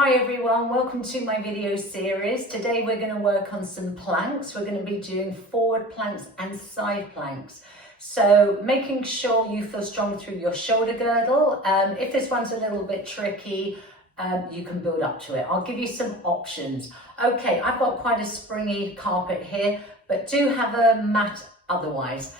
Hi everyone, welcome to my video series. Today we're going to work on some planks. We're going to be doing forward planks and side planks. So making sure you feel strong through your shoulder girdle. If this one's a little bit tricky, you can build up to it. I'll give you some options. Okay, I've got quite a springy carpet here, but do have a mat otherwise.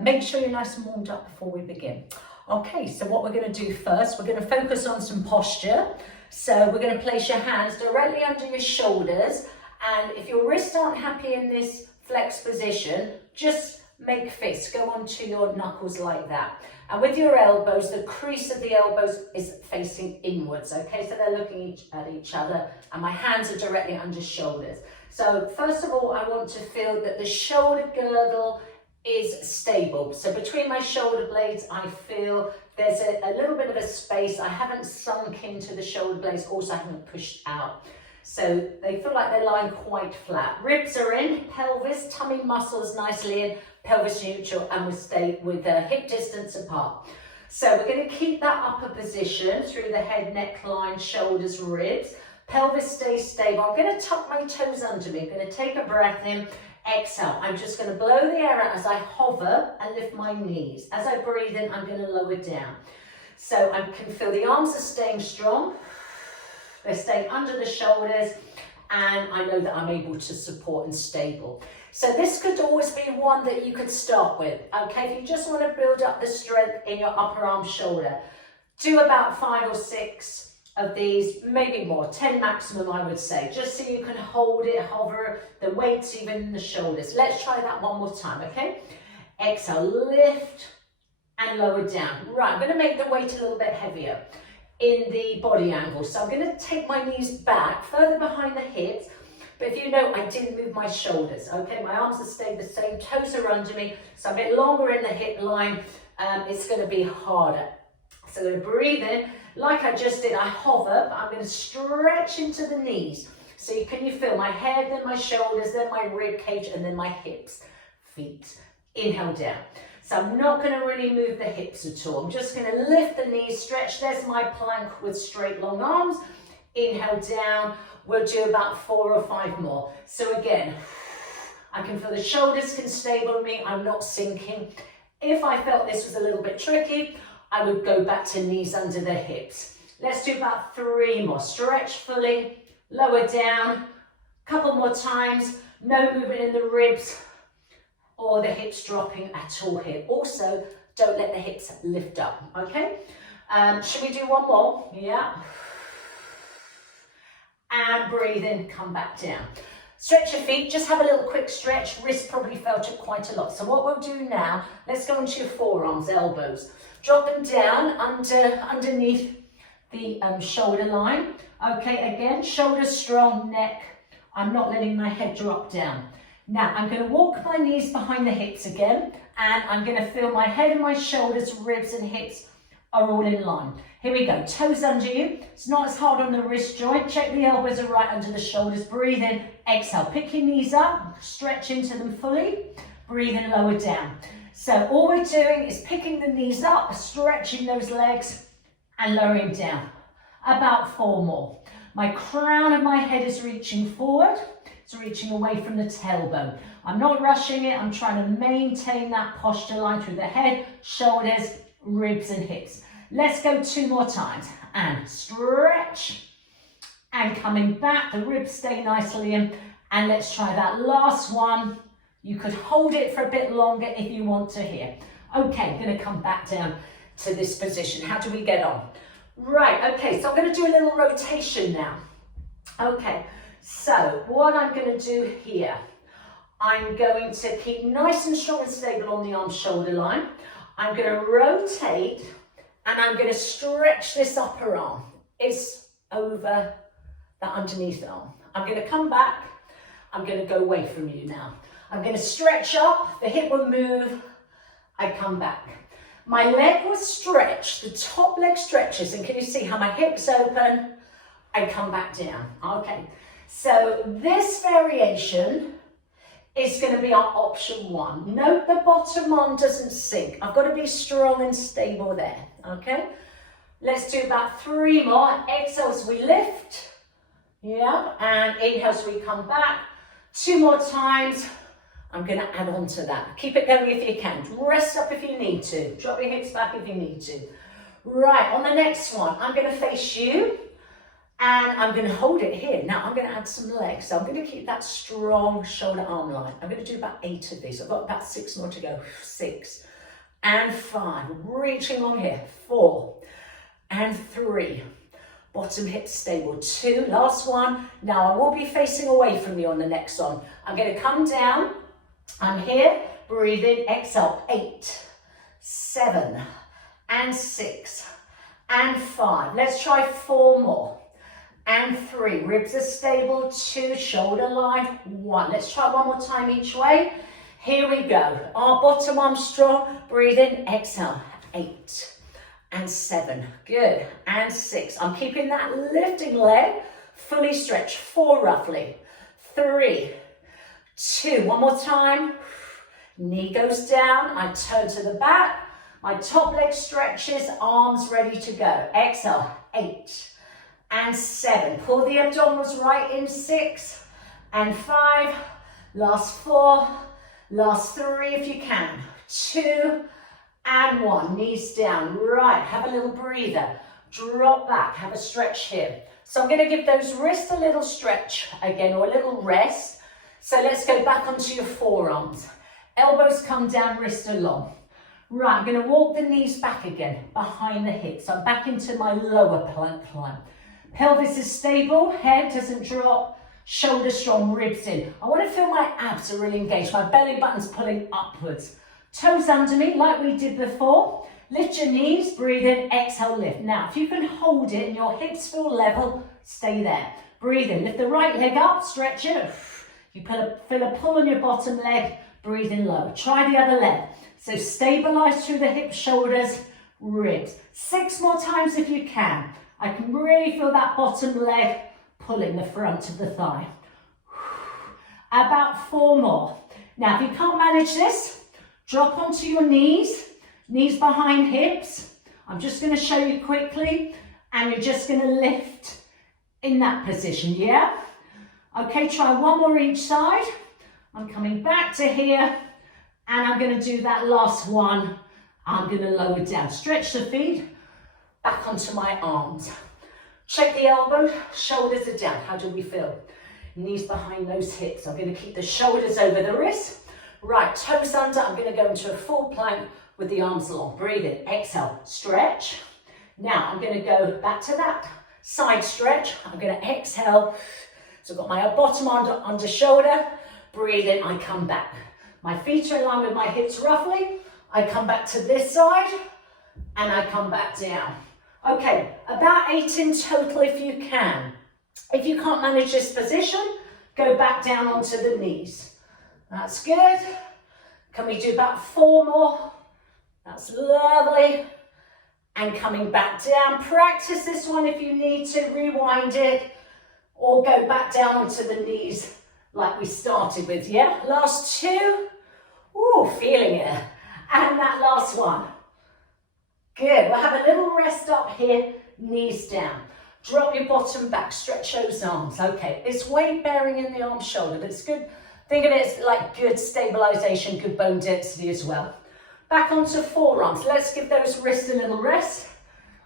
Make sure you're nice and warmed up before we begin. Okay, so what we're going to do first, we're going to focus on some posture. So we're going to place your hands directly under your shoulders, and if your wrists aren't happy in this flex position, just make fists, go onto your knuckles like that. And with your elbows, the crease of the elbows is facing inwards, okay? So they're looking at each other, and my hands are directly under shoulders. So first of all, I want to feel that the shoulder girdle is stable. So between my shoulder blades, I feel there's a little bit of a space. I haven't sunk into the shoulder blades, also I haven't pushed out. So they feel like they're lying quite flat. Ribs are in, pelvis, tummy muscles nicely in, pelvis neutral, and we stay with hip distance apart. So we're going to keep that upper position through the head, neckline, shoulders, ribs. Pelvis stays stable. I'm going to tuck my toes under me. I'm going to take a breath in. Exhale. I'm just going to blow the air out as I hover and lift my knees. As I breathe in, I'm going to lower down. So I can feel the arms are staying strong. They're staying under the shoulders, and I know that I'm able to support and stable. So this could always be one that you could start with. Okay, if you just want to build up the strength in your upper arm shoulder, do about 5 or 6 of these, maybe more, 10 maximum I would say, just so you can hold it, hover, the weight's even in the shoulders. Let's try that one more time, okay? Exhale, lift and lower down. Right, I'm going to make the weight a little bit heavier in the body angle. So I'm going to take my knees back, further behind the hips, but if you know, I didn't move my shoulders, okay? My arms have stayed the same, toes are under me, so I'm a bit longer in the hip line. It's going to be harder. So I'm going to breathe in. Like I just did, I hover, but I'm going to stretch into the knees. So you feel my head, then my shoulders, then my rib cage, and then my hips, feet. Inhale down. So I'm not going to really move the hips at all. I'm just going to lift the knees, stretch. There's my plank with straight long arms. Inhale down. We'll do about 4 or 5 more. So again, I can feel the shoulders can stable me. I'm not sinking. If I felt this was a little bit tricky, I would go back to knees under the hips. Let's do about 3 more. Stretch fully, lower down, couple more times. No movement in the ribs or the hips dropping at all here. Also, don't let the hips lift up, okay? Should we do one more? Yeah. And breathe in, come back down. Stretch your feet, just have a little quick stretch. Wrist probably felt it quite a lot. So what we'll do now, let's go into your forearms, elbows. Drop them down underneath the shoulder line. Okay, again, shoulders strong, neck. I'm not letting my head drop down. Now, I'm going to walk my knees behind the hips again, and I'm going to feel my head and my shoulders, ribs and hips are all in line. Here we go, toes under you. It's not as hard on the wrist joint. Check the elbows are right under the shoulders. Breathe in, exhale. Pick your knees up, stretch into them fully. Breathe in, lower down. So all we're doing is picking the knees up, stretching those legs and lowering down. About 4 more. My crown of my head is reaching forward. It's reaching away from the tailbone. I'm not rushing it. I'm trying to maintain that posture line through the head, shoulders, ribs and hips. Let's go 2 more times. And stretch. And coming back, the ribs stay nicely in. And let's try that last one. You could hold it for a bit longer if you want to here. Okay, I'm going to come back down to this position. How do we get on? Right, okay, so I'm going to do a little rotation now. Okay, so what I'm going to do here, I'm going to keep nice and strong and stable on the arm-shoulder line. I'm going to rotate and I'm going to stretch this upper arm. It's over the underneath arm. I'm going to come back. I'm going to go away from you now. I'm going to stretch up, the hip will move, I come back. My leg will stretch, the top leg stretches, and can you see how my hips open? I come back down, okay. So this variation is going to be our option 1. Note the bottom one doesn't sink. I've got to be strong and stable there, okay. Let's do about 3 more. Exhale as we lift Yeah, and inhale as we come back. 2 more times. I'm going to add on to that. Keep it going if you can. Rest up if you need to. Drop your hips back if you need to. Right, on the next one, I'm going to face you and I'm going to hold it here. Now I'm going to add some legs. So I'm going to keep that strong shoulder arm line. I'm going to do about 8 of these. I've got about 6 more to go. 6 and 5. Reaching long here. 4 and 3. Bottom hip stable. 2. Last one. Now I will be facing away from you on the next one. I'm going to come down. I'm here. Breathe in. Exhale. 8, 7 and 6 and 5. Let's try 4 more. And 3. Ribs are stable. 2. Shoulder line. 1. Let's try 1 more time each way. Here we go. Our bottom arm strong. Breathe in. Exhale. 8 and 7. Good. And 6. I'm keeping that lifting leg fully stretched. 4 roughly. 3, 2. 1 more time. Knee goes down. I turn to the back. My top leg stretches. Arms ready to go. Exhale. 8 and 7. Pull the abdominals right in. 6 and 5. Last 4. Last 3 if you can. 2 and 1. Knees down. Right. Have a little breather. Drop back. Have a stretch here. So I'm going to give those wrists a little stretch again, or a little rest. So let's go back onto your forearms. Elbows come down, wrists along. Right, I'm going to walk the knees back again, behind the hips. I'm back into my lower plank. Pelvis is stable, head doesn't drop, shoulders strong, ribs in. I want to feel my abs are really engaged, my belly button's pulling upwards. Toes under me, like we did before. Lift your knees, breathe in, exhale, lift. Now, if you can hold it and your hips feel level, stay there. Breathe in, lift the right leg up, stretch it. You feel a pull on your bottom leg, breathe in low. Try the other leg. So stabilize through the hips, shoulders, ribs. 6 more times if you can. I can really feel that bottom leg pulling the front of the thigh. About 4 more. Now, if you can't manage this, drop onto your knees, knees behind hips. I'm just going to show you quickly, and you're just going to lift in that position, yeah? Okay, try 1 more each side. I'm coming back to here. And I'm going to do that last one. I'm going to lower down. Stretch the feet back onto my arms. Check the elbows, shoulders are down. How do we feel? Knees behind those hips. I'm going to keep the shoulders over the wrists. Right, toes under. I'm going to go into a full plank with the arms long. Breathe in, exhale, stretch. Now I'm going to go back to that side stretch. I'm going to exhale. So I've got my bottom arm under shoulder. Breathe in, I come back. My feet are in line with my hips roughly. I come back to this side and I come back down. Okay, about 8 in total if you can. If you can't manage this position, go back down onto the knees. That's good. Can we do about 4 more? That's lovely. And coming back down. Practice this one if you need to. Rewind it or go back down onto the knees like we started with, yeah? Last 2. Ooh, feeling it. And that last one. Good. We'll have a little rest up here, knees down. Drop your bottom back, stretch those arms. Okay, it's weight bearing in the arm shoulder, but it's good. Think of it as like good stabilization, good bone density as well. Back onto forearms. Let's give those wrists a little rest.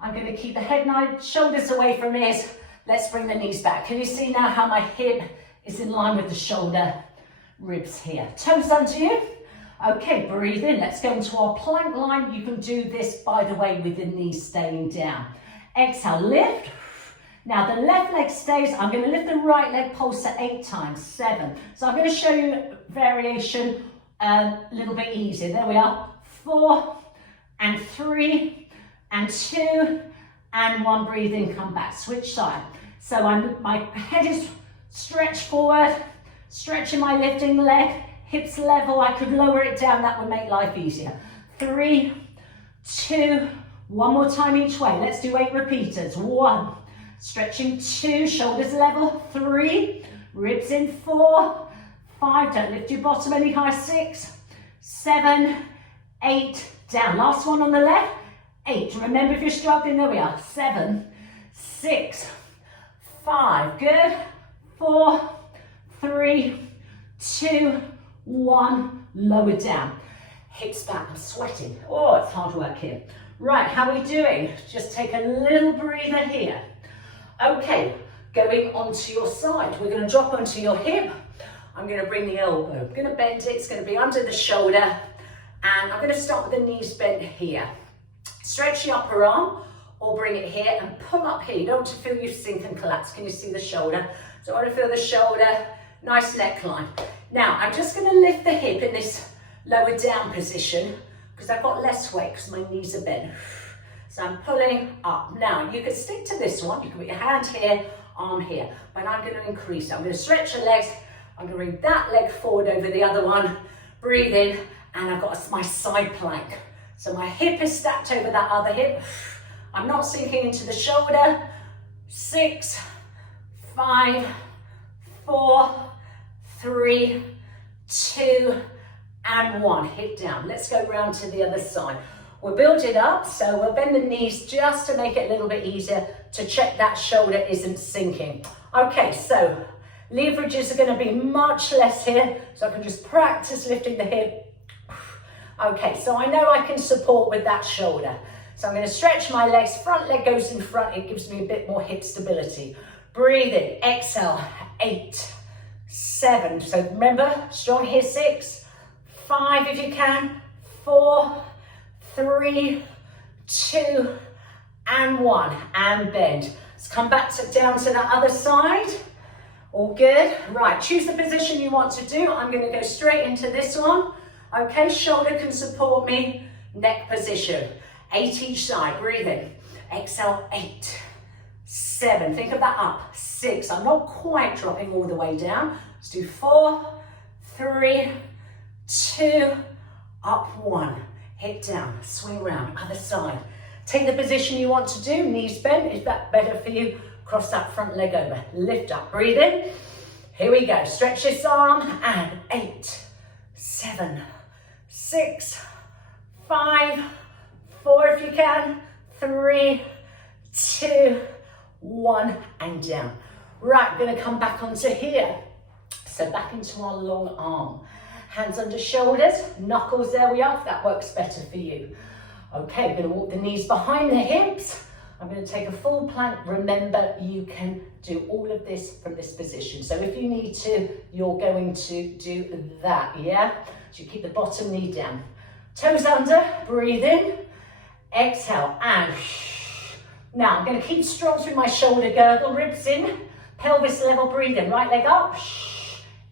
I'm going to keep the head and shoulders away from ears. Let's bring the knees back. Can you see now how my hip is in line with the shoulder, ribs here. Toes under you. Okay, breathe in. Let's go into our plank line. You can do this, by the way, with the knees staying down. Exhale, lift. Now the left leg stays. I'm going to lift the right leg, pulse at 8 times, 7. So I'm going to show you variation a little bit easier. There we are. 4 and 3 and 2 and 1. Breathe in, come back. Switch side. So my head is stretched forward, stretching my lifting leg, hips level. I could lower it down. That would make life easier. 3, 2, 1 more time each way. Let's do 8 repeaters. 1, stretching. 2, shoulders level. 3, ribs in. 4, 5, don't lift your bottom any higher. 6, 7, 8, down. Last one on the left. 8. Remember, if you're struggling, there we are. 7, 6, 5, good. 4, 3, 2, 1, lower down. Hips back, I'm sweating. Oh, it's hard work here. Right, how are we doing? Just take a little breather here. Okay, going onto your side. We're gonna drop onto your hip. I'm gonna bring the elbow. I'm gonna bend it, it's gonna be under the shoulder. And I'm gonna start with the knees bent here. Stretch the upper arm, or bring it here and pull up here. You don't want to feel you sink and collapse. Can you see the shoulder? So I want to feel the shoulder, nice neckline. Now, I'm just gonna lift the hip in this lower down position because I've got less weight because my knees are bent. So I'm pulling up. Now, you can stick to this one. You can put your hand here, arm here, but I'm gonna increase it. I'm gonna stretch the legs. I'm gonna bring that leg forward over the other one. Breathe in, and I've got my side plank. So my hip is stacked over that other hip. I'm not sinking into the shoulder. 6, 5, 4, 3, 2, and 1. Hip down. Let's go round to the other side. We'll build it up, so we'll bend the knees just to make it a little bit easier to check that shoulder isn't sinking. Okay, so leverages are going to be much less here, so I can just practice lifting the hip. Okay, so I know I can support with that shoulder. So I'm going to stretch my legs, front leg goes in front, it gives me a bit more hip stability. Breathe in, exhale, 8, 7. So remember, strong here, 6, 5 if you can, 4, 3, 2, and 1, and bend. Let's come back down to the other side. All good. Right, choose the position you want to do. I'm going to go straight into this one. Okay, shoulder can support me, neck position. 8 each side, breathe in. Exhale, 8, 7, think of that up. 6, I'm not quite dropping all the way down. Let's do 4, 3, 2, up 1. Hip down, swing round, other side. Take the position you want to do, knees bent. Is that better for you? Cross that front leg over, lift up, breathe in. Here we go, stretch this arm, and 8, 7, 6, 5, 4 if you can, 3, 2, 1, and down. Right, we're gonna come back onto here. So back into our long arm. Hands under shoulders, knuckles, there we are, if that works better for you. Okay, we're gonna walk the knees behind the hips. I'm gonna take a full plank. Remember, you can do all of this from this position. So if you need to, you're going to do that, yeah? So you keep the bottom knee down. Toes under, breathe in, exhale, and now I'm gonna keep strong through my shoulder girdle, ribs in, pelvis level, breathe in, right leg up,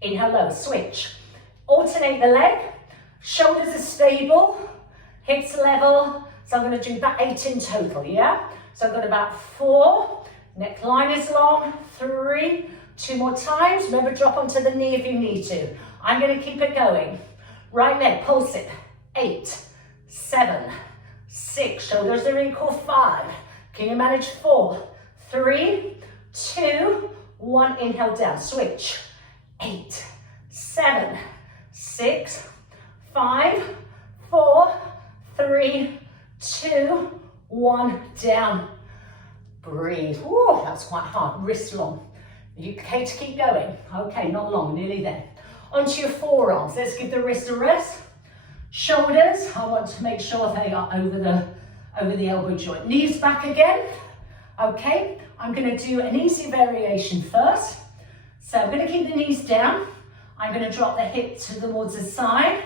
inhale low, switch. Alternate the leg, shoulders are stable, hips level, so I'm gonna do about 8 in total, yeah? So I've got about 4, neckline is long, 3, 2 more times. Remember, drop onto the knee if you need to. I'm gonna keep it going. Right leg, pulse it, 8, 7, 6, shoulders are equal, 5. Can you manage 4, 3, 2, 1, inhale down, switch, 8, 7, 6, 5, 4, 3, 2, 1, down. Breathe. Whoa, that's quite hard. Wrist long. Are you okay to keep going? Okay, not long, nearly there. Onto your forearms. Let's give the wrist a rest. Shoulders, I want to make sure they are over the elbow joint. Knees back again. Okay, I'm going to do an easy variation first. So I'm going to keep the knees down. I'm going to drop the hip towards the side.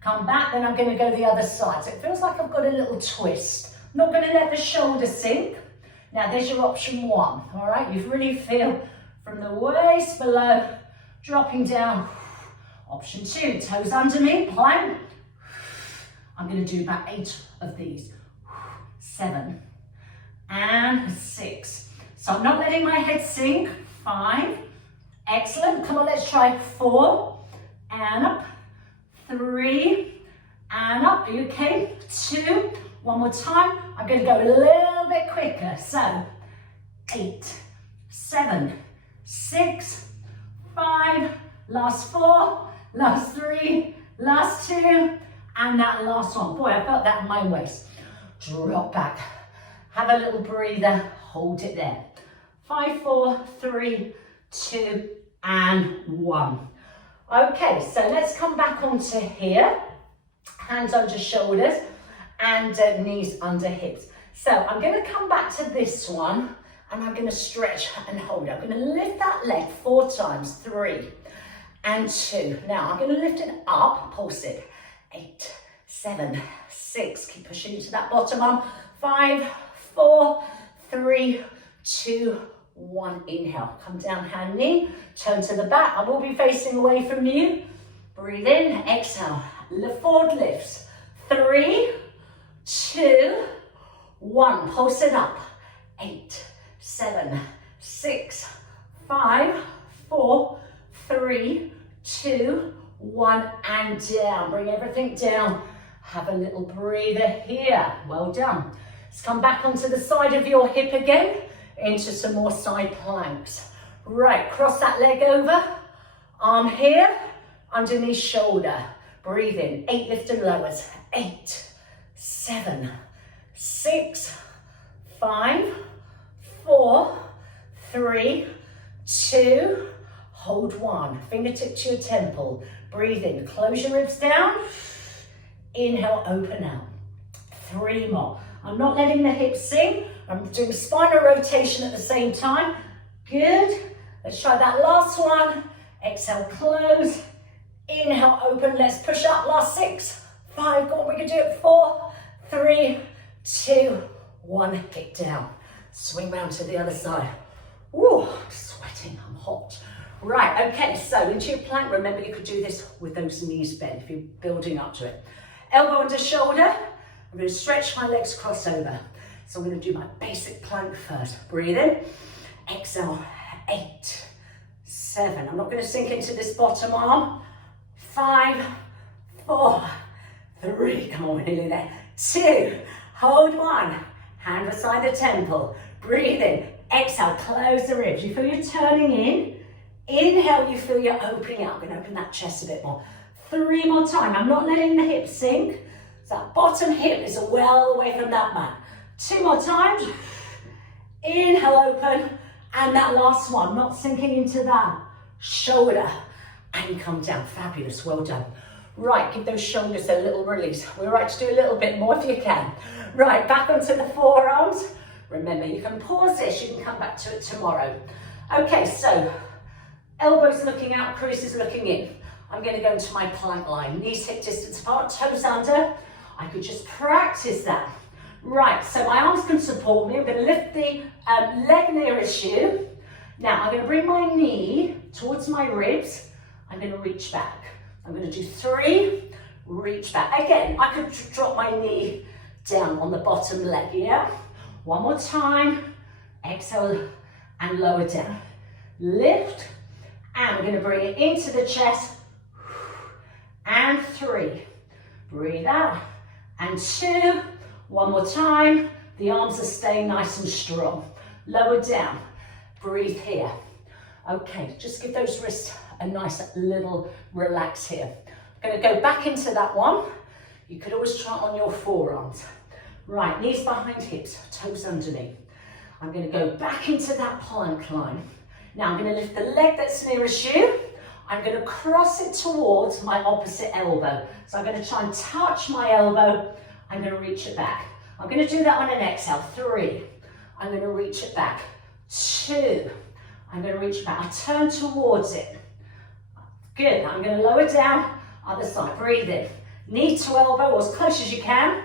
Come back, then I'm going to go the other side. So it feels like I've got a little twist. I'm not going to let the shoulder sink. Now there's your option 1, all right? You really feel from the waist below, dropping down. Option 2, toes under me, plank. I'm going to do about 8 of these. 7 and 6. So I'm not letting my head sink. 5, excellent. Come on, let's try 4 and up. 3 and up. Are you okay? 2. One more time. I'm going to go a little bit quicker. So 8, 7, 6, 5, last 4, last 3, last 2, and that last one. Boy, I felt that in my waist. Drop back. Have a little breather. Hold it there. 5, 4, 3, 2, and 1. Okay, so let's come back onto here. Hands under shoulders and knees under hips. So I'm going to come back to this one and I'm going to stretch and hold it. I'm going to lift that leg 4 times, 3 and 2. Now I'm going to lift it up, pulse it, 8, 7, 6, keep pushing into that bottom arm, 5, 4, 3, 2, 1, inhale, come down, hand, knee, turn to the back, I will be facing away from you, breathe in, exhale, forward lifts, 3, 2, 1, pulse it up, 8, 7, 6, 5, 4, 3, 2, 1, and down, bring everything down, have a little breather here, well done. Let's come back onto the side of your hip again, into some more side planks. Right, cross that leg over, arm here, underneath shoulder. Breathe in, 8 lift and lowers. 8, 7, 6, 5, 4, 3, 2, hold 1. Fingertip to your temple. Breathe in, close your ribs down. Inhale, open out. 3 more. I'm not letting the hips sink. I'm doing spinal rotation at the same time. Good. Let's try that last one. Exhale, close. Inhale, open. Let's push up. Last 6, 5. Go on, we can do it. 4, 3, 2, 1. Kick down. Swing round to the other side. Ooh, I'm sweating. I'm hot. Right, okay, so into your plank. Remember, you could do this with those knees bent if you're building up to it. Elbow under shoulder. I'm going to stretch my legs cross over. So I'm going to do my basic plank first. Breathe in. Exhale. 8, 7. I'm not going to sink into this bottom arm. 5, 4, 3. Come on, we're nearly there. 2. Hold 1. Hand beside the temple. Breathe in. Exhale. Close the ribs. You feel you're turning in. Inhale, you feel you're opening up. I'm going to open that chest a bit more. 3 more times. I'm not letting the hips sink. So that bottom hip is well away from that mat. 2 more times. Inhale, open. And that last one, not sinking into that shoulder. And come down. Fabulous. Well done. Right, give those shoulders a little release. We're right to do a little bit more if you can. Right, back onto the forearms. Remember, you can pause this. You can come back to it tomorrow. Okay, so elbows looking out, creases looking in. I'm going to go into my plank line. Knees hip distance apart, toes under. I could just practice that. Right, so my arms can support me. I'm going to lift the leg nearest you. Now, I'm going to bring my knee towards my ribs. I'm going to reach back. I'm going to do 3, reach back. Again, I could drop my knee down on the bottom leg, yeah? 1 more time. Exhale and lower down. Lift, and we're going to bring it into the chest. And 3. Breathe out. And 2. 1 more time. The arms are staying nice and strong. Lower down. Breathe here. Okay, just give those wrists a nice little relax here. I'm going to go back into that one. You could always try it on your forearms. Right, knees behind hips, toes underneath. I'm going to go back into that plank line. Now I'm going to lift the leg that's nearest you. I'm going to cross it towards my opposite elbow. So I'm going to try and touch my elbow. I'm going to reach it back. I'm going to do that on an exhale. 3. I'm going to reach it back. 2. I'm going to reach it back. I turn towards it. Good. I'm going to lower down. Other side. Breathe in. Knee to elbow, or as close as you can.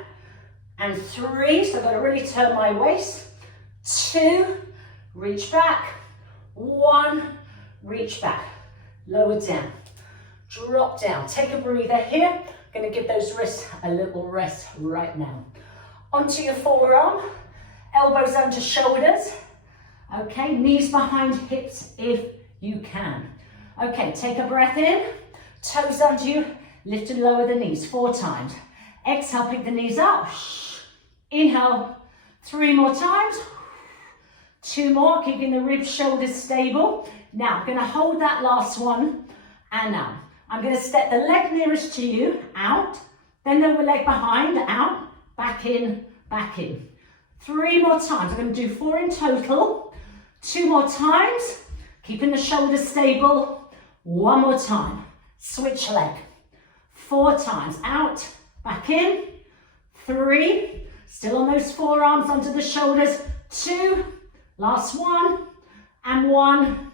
And 3. So I've got to really turn my waist. 2. Reach back. 1. Reach back. Lower down. Drop down. Take a breather here. I'm going to give those wrists a little rest right now. Onto your forearm. Elbows under shoulders. Okay, knees behind hips if you can. Okay, take a breath in. Toes under you. Lift and lower the knees 4 times. Exhale, pick the knees up. Inhale, 3 more times. 2 more, keeping the ribs, shoulders stable. Now, I'm going to hold that last one. And now, I'm going to step the leg nearest to you, out. Then the leg behind, out. Back in, back in. 3 more times. I'm going to do 4 in total. 2 more times, keeping the shoulders stable. 1 more time, switch leg. 4 times, out, back in. 3, still on those forearms onto the shoulders. 2, last one, and 1,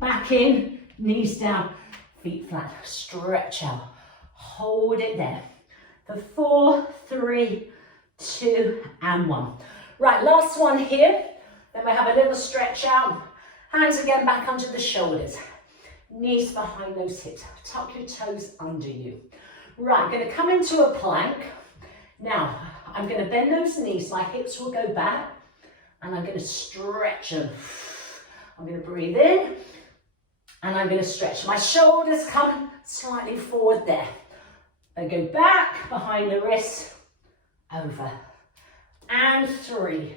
back in, knees down, feet flat, stretch out, hold it there. For 4, 3, 2, and 1. Right, last one here. Then we have a little stretch out. Hands again back onto the shoulders. Knees behind those hips. Tuck your toes under you. Right, I'm going to come into a plank. Now, I'm going to bend those knees. My hips will go back. And I'm going to stretch them. I'm going to breathe in. And I'm going to stretch. My shoulders come slightly forward there. I go back behind the wrists. Over. And 3.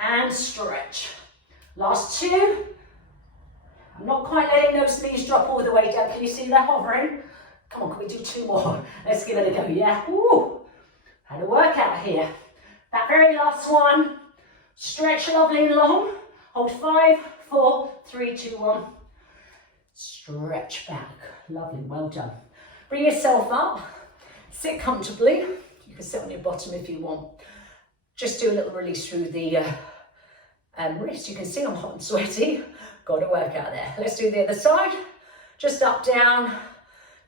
And stretch. Last 2. I'm not quite letting those knees drop all the way down. Can you see they're hovering? Come on, can we do 2 more? Let's give it a go, yeah? Woo! Had a workout here. That very last one. Stretch lovely and long. Hold 5, 4, 3, 2, 1. Stretch back. Lovely, well done. Bring yourself up. Sit comfortably. You can sit on your bottom if you want. Just do a little release through the wrist. You can see I'm hot and sweaty. Got to work out there. Let's do the other side. Just up, down.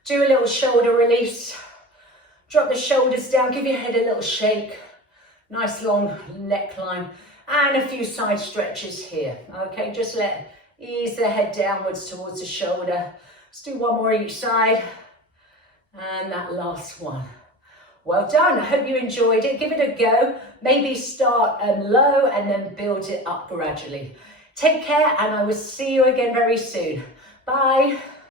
Do a little shoulder release. Drop the shoulders down. Give your head a little shake. Nice long neckline. And a few side stretches here. Okay, just ease the head downwards towards the shoulder. Let's do 1 more each side. And that last one. Well done. I hope you enjoyed it. Give it a go. Maybe start low and then build it up gradually. Take care, and I will see you again very soon. Bye.